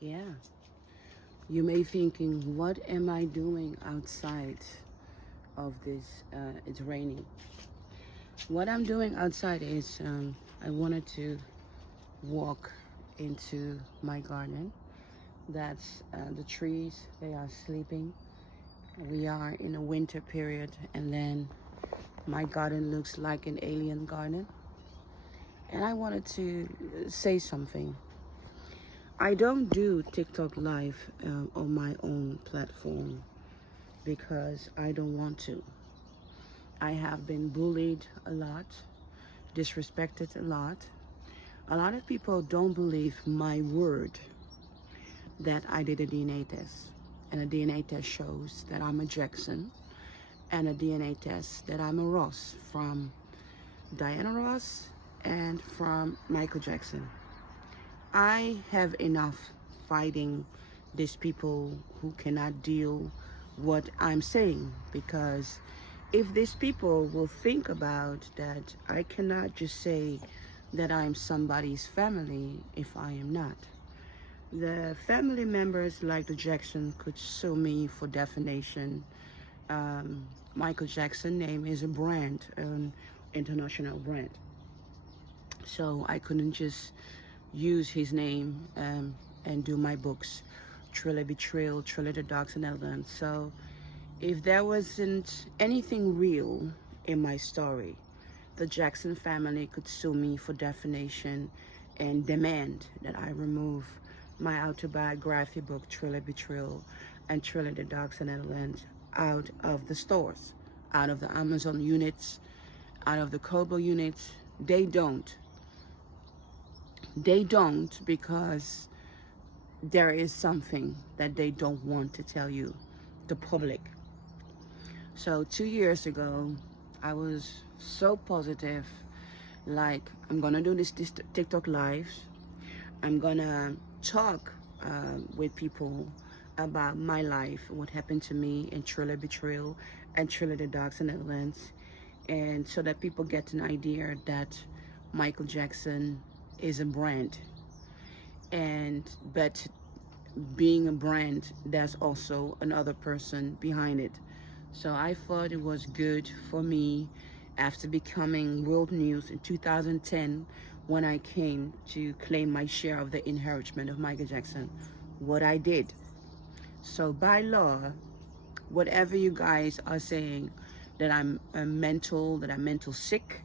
Yeah, you may thinking, what am I doing outside of this? It's raining. What I'm doing outside is I wanted to walk into my garden. That's the trees, they are sleeping. We are in a winter period, and then my garden looks like an alien garden. And I wanted to say something. I don't do TikTok live on my own platform because I don't want to. I have been bullied a lot, disrespected a lot. A lot of people don't believe my word that I did a DNA test. And a DNA test shows that I'm a Jackson, and a DNA test that I'm a Ross, from Diana Ross and from Michael Jackson. I have enough fighting these people who cannot deal what I'm saying, because if these people will think about that, I cannot just say that I'm somebody's family if I am not. The family members like the Jackson could sue me for defamation. Michael Jackson name is a brand, an international brand. So I couldn't just use his name and do my books, Thriller Betrayal, Thriller the Dogs and Elements. So if there wasn't anything real in my story, the Jackson family could sue me for defamation and demand that I remove my autobiography book, Thriller Betrayal and Thriller the Dogs and Elements, out of the stores, out of the Amazon units, out of the Kobo units. They don't. They don't, because there is something that they don't want to tell you, the public. So 2 years ago, I was so positive, like, I'm gonna do this TikTok live. I'm gonna talk with people about my life, what happened to me in Thriller Betrayal and Thriller the Dogs and Atlantis, and so that people get an idea that Michael Jackson is a brand, and but being a brand, there's also another person behind it. So I thought it was good for me, after becoming world news in 2010, when I came to claim my share of the inheritance of Michael Jackson, what I did. So by law, whatever you guys are saying, that that I'm mental sick,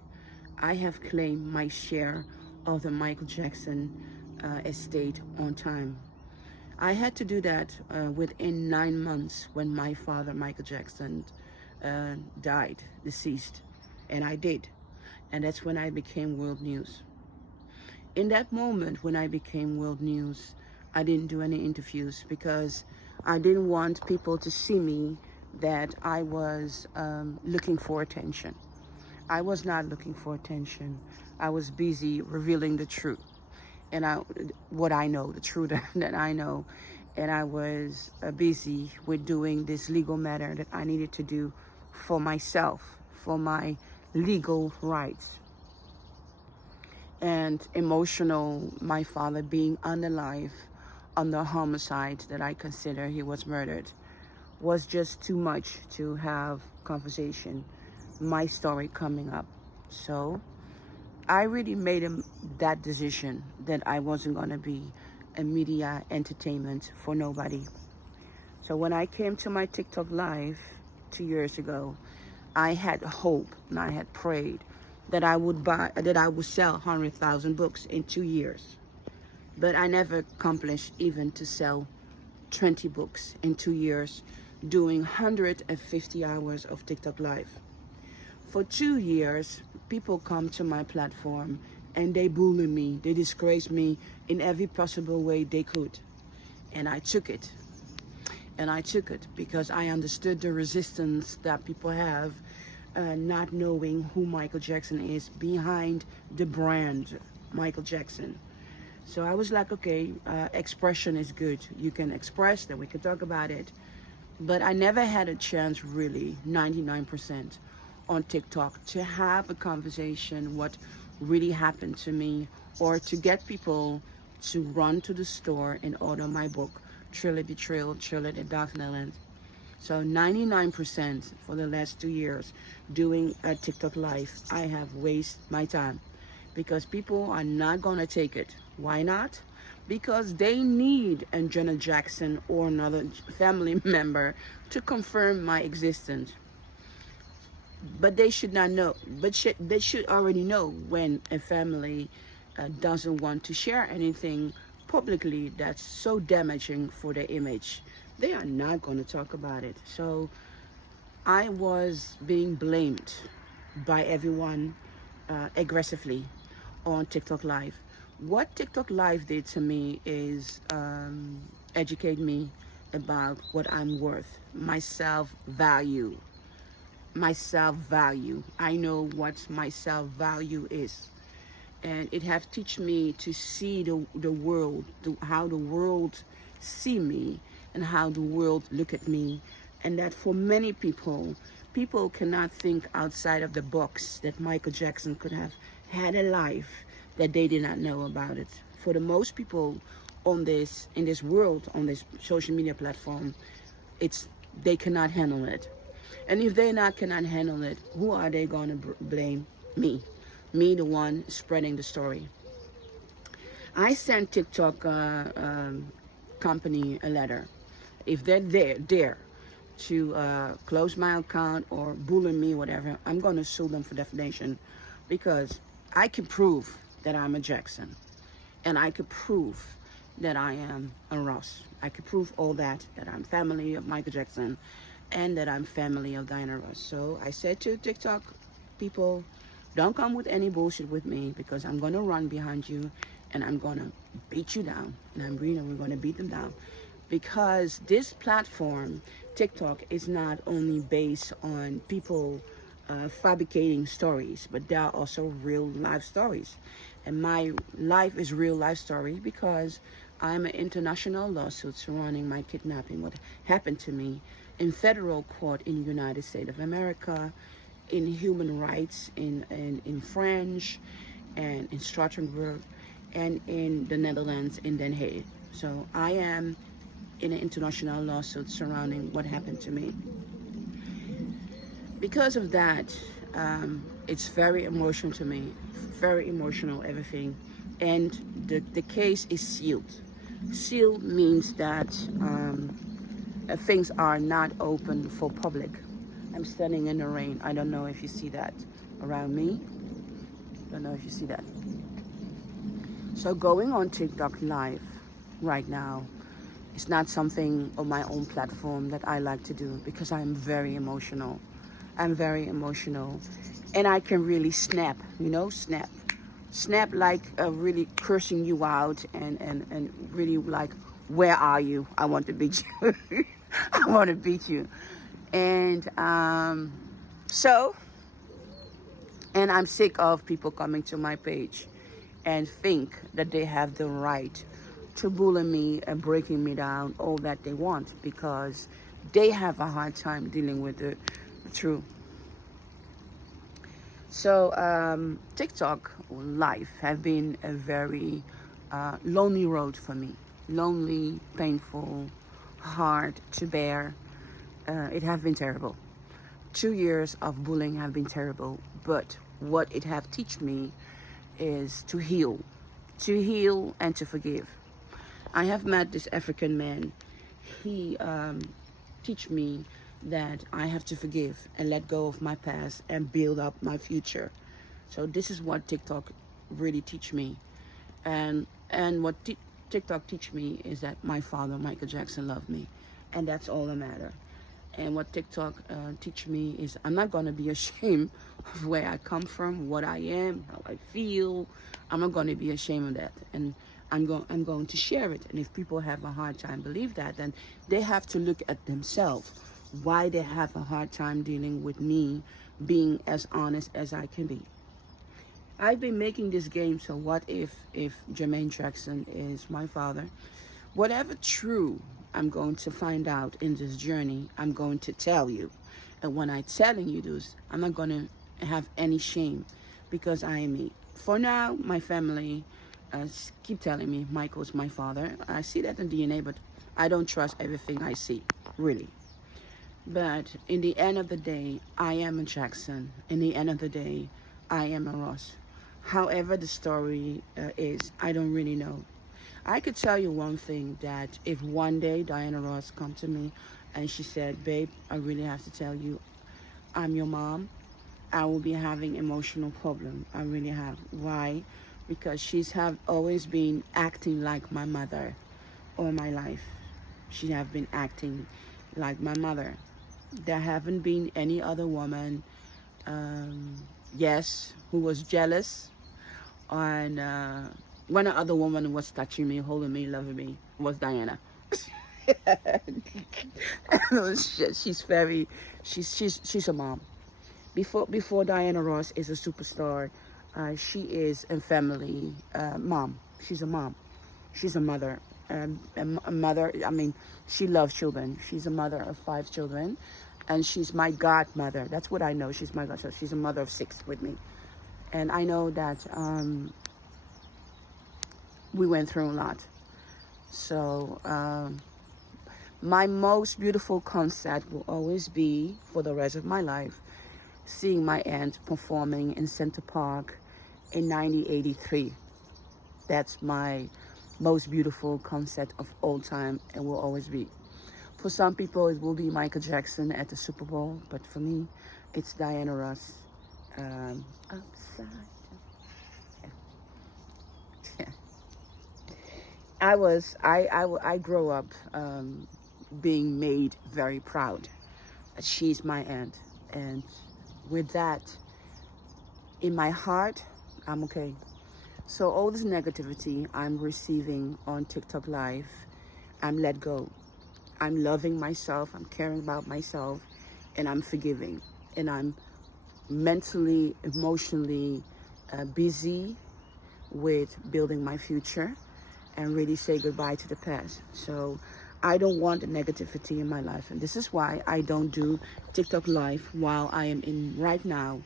I have claimed my share of the Michael Jackson estate on time. I had to do that within 9 months, when my father, Michael Jackson, died, deceased. And I did. And that's when I became world news. In that moment, when I became world news, I didn't do any interviews, because I didn't want people to see me that I was looking for attention. I was not looking for attention. I was busy revealing the truth. And what I know, the truth that I know. And I was busy with doing this legal matter that I needed to do for myself, for my legal rights. And emotional, my father being unalive under homicide, that I consider he was murdered, was just too much to have conversation, my story coming up. So I really made that decision, that I wasn't going to be a media entertainment for nobody. So when I came to my TikTok live 2 years ago, I had hope and I had prayed that I would sell 100,000 books in 2 years. But I never accomplished even to sell 20 books in 2 years, doing 150 hours of TikTok live. For 2 years, people come to my platform and they bully me, they disgrace me in every possible way they could. And I took it. And I took it because I understood the resistance that people have, not knowing who Michael Jackson is behind the brand Michael Jackson. So I was like, okay, expression is good. You can express, then we can talk about it. But I never had a chance, really, 99%, on TikTok to have a conversation what really happened to me, or to get people to run to the store and order my book, Thriller Betrayal, Thriller the Dark Netherlands. So 99% for the last 2 years doing a TikTok live, I have wasted my time because people are not gonna take it. Why not? Because they need a Janet Jackson or another family member to confirm my existence. But they should not know. But they should already know when a family doesn't want to share anything publicly that's so damaging for their image. They are not going to talk about it. So I was being blamed by everyone aggressively on TikTok Live. What TikTok Live did to me is educate me about what I'm worth, my self-value. My self-value. I know what my self-value is. And it have teach me to see the world, how the world see me and how the world look at me. And that for many people, people cannot think outside of the box that Michael Jackson could have had a life that they did not know about it. For the most people in this world, on this social media platform, they cannot handle it. And if they cannot handle it, who are they going to blame? Me. Me, the one spreading the story. I sent TikTok company a letter. If they're there to close my account or bully me, whatever, I'm going to sue them for defamation because I can prove that I'm a Jackson. And I could prove that I am a Ross. I could prove all that I'm family of Michael Jackson and that I'm family of Diana Ross. So I said to TikTok people, don't come with any bullshit with me because I'm going to run behind you and I'm going to beat you down. And we're going to beat them down. Because this platform, TikTok, is not only based on people fabricating stories, but there are also real life stories. And my life is real life story because I'm an international lawsuit surrounding my kidnapping, what happened to me in federal court in the United States of America, in human rights in French, and in Strasbourg, and in the Netherlands, in Den Haag. So I am in an international lawsuit surrounding what happened to me. Because of that, it's very emotional to me, very emotional, everything. And the case is sealed. Sealed means that things are not open for public. I'm standing in the rain. I don't know if you see that around me. Don't know if you see that. So going on TikTok Live right now is not something on my own platform that I like to do because I'm very emotional. I'm very emotional. And I can really snap, snap. Snap like really cursing you out and really like, where are you? I want to beat you. I want to beat you. And and I'm sick of people coming to my page and think that they have the right to bully me and breaking me down all that they want because they have a hard time dealing with the truth. So TikTok life have been a very lonely road for me. Lonely, painful, hard to bear. It has been terrible. 2 years of bullying have been terrible, but what it have teach me is to heal and to forgive. I have met this African man. He teach me that I have to forgive and let go of my past and build up my future. So this is what TikTok really teach me. And what TikTok teach me is that my father, Michael Jackson, loved me. And that's all that matters. And what TikTok teach me is I'm not going to be ashamed of where I come from, what I am, how I feel. I'm not going to be ashamed of that. And I'm going to share it. And if people have a hard time believe that, then they have to look at themselves. Why they have a hard time dealing with me being as honest as I can be. I've been making this game, so what if Jermaine Jackson is my father? Whatever true I'm going to find out in this journey, I'm going to tell you. And when I'm telling you this, I'm not going to have any shame because I am me. For now, my family keep telling me Michael's my father. I see that in DNA, but I don't trust everything I see, really. But in the end of the day, I am a Jackson. In the end of the day, I am a Ross. However the story is, I don't really know. I could tell you one thing, that if one day Diana Ross come to me and she said, babe, I really have to tell you, I'm your mom, I will be having emotional problem. I really have. Why? Because she's have always been acting like my mother all my life. She have been acting like my mother. There haven't been any other woman, yes, who was jealous. And one other woman was touching me, holding me, loving me, was Diana. She's a mom. Before Diana Ross is a superstar, she is a family mom. She's a mom. She's a mother. A mother. I mean, she loves children. She's a mother of 5 children, and she's my godmother. That's what I know. She's my godmother. She's a mother of 6 with me, and I know that we went through a lot. So my most beautiful concert will always be, for the rest of my life, seeing my aunt performing in Center Park in 1983. That's my most beautiful concert of all time, and will always be. For some people, it will be Michael Jackson at the Super Bowl, but for me, it's Diana Ross. Upside. Yeah. I grew up being made very proud. She's my aunt, and with that in my heart, I'm okay. So all this negativity I'm receiving on TikTok Live, I'm let go. I'm loving myself, I'm caring about myself, and I'm forgiving. And I'm mentally, emotionally busy with building my future and really say goodbye to the past. So I don't want the negativity in my life. And this is why I don't do TikTok Live while I am in right now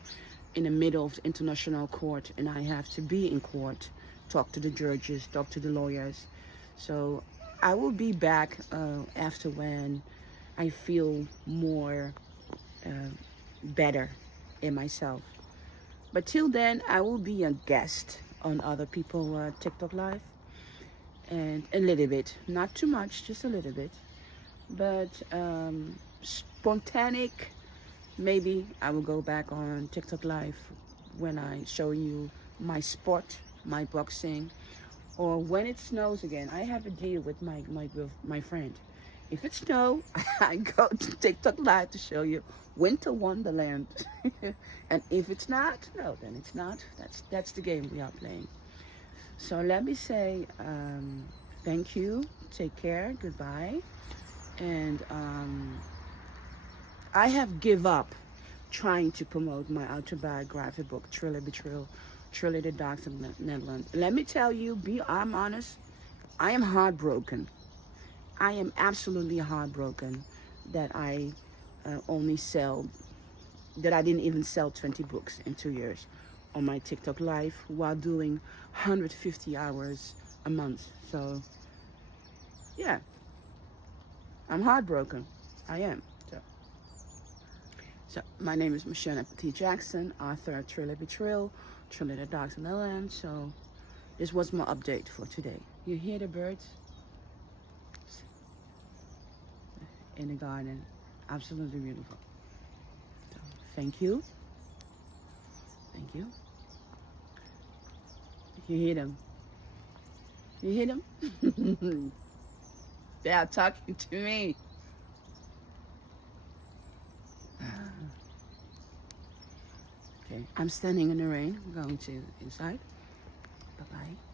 in the middle of the international court, and I have to be in court, talk to the judges, talk to the lawyers. So I will be back after, when I feel more better in myself. But till then, I will be a guest on other people TikTok Live, and a little bit, not too much, just a little bit. But spontaneous, maybe I will go back on TikTok Live when I show you my sport, my boxing, or when it snows again. I have a deal with my friend. If it snows, I go to TikTok Live to show you Winter Wonderland. And if it's not, no, then it's not. That's the game we are playing. So let me say thank you, take care, goodbye, and I have give up trying to promote my autobiography book, Thriller Betrayal, Thriller the Dogs of Netherlands. Let me tell you, I'm honest, I am heartbroken. I am absolutely heartbroken that I didn't even sell 20 books in 2 years on my TikTok Live while doing 150 hours a month. So, yeah, I'm heartbroken. I am. So my name is Mocienne Petit Jackson, author of Thriller Betrayal, Thriller the Dogs in the Land. So this was my update for today. You hear the birds in the garden. Absolutely beautiful. So, thank you. Thank you. You hear them? You hear them? They are talking to me. Okay, I'm standing in the rain. I'm going to inside. Bye-bye.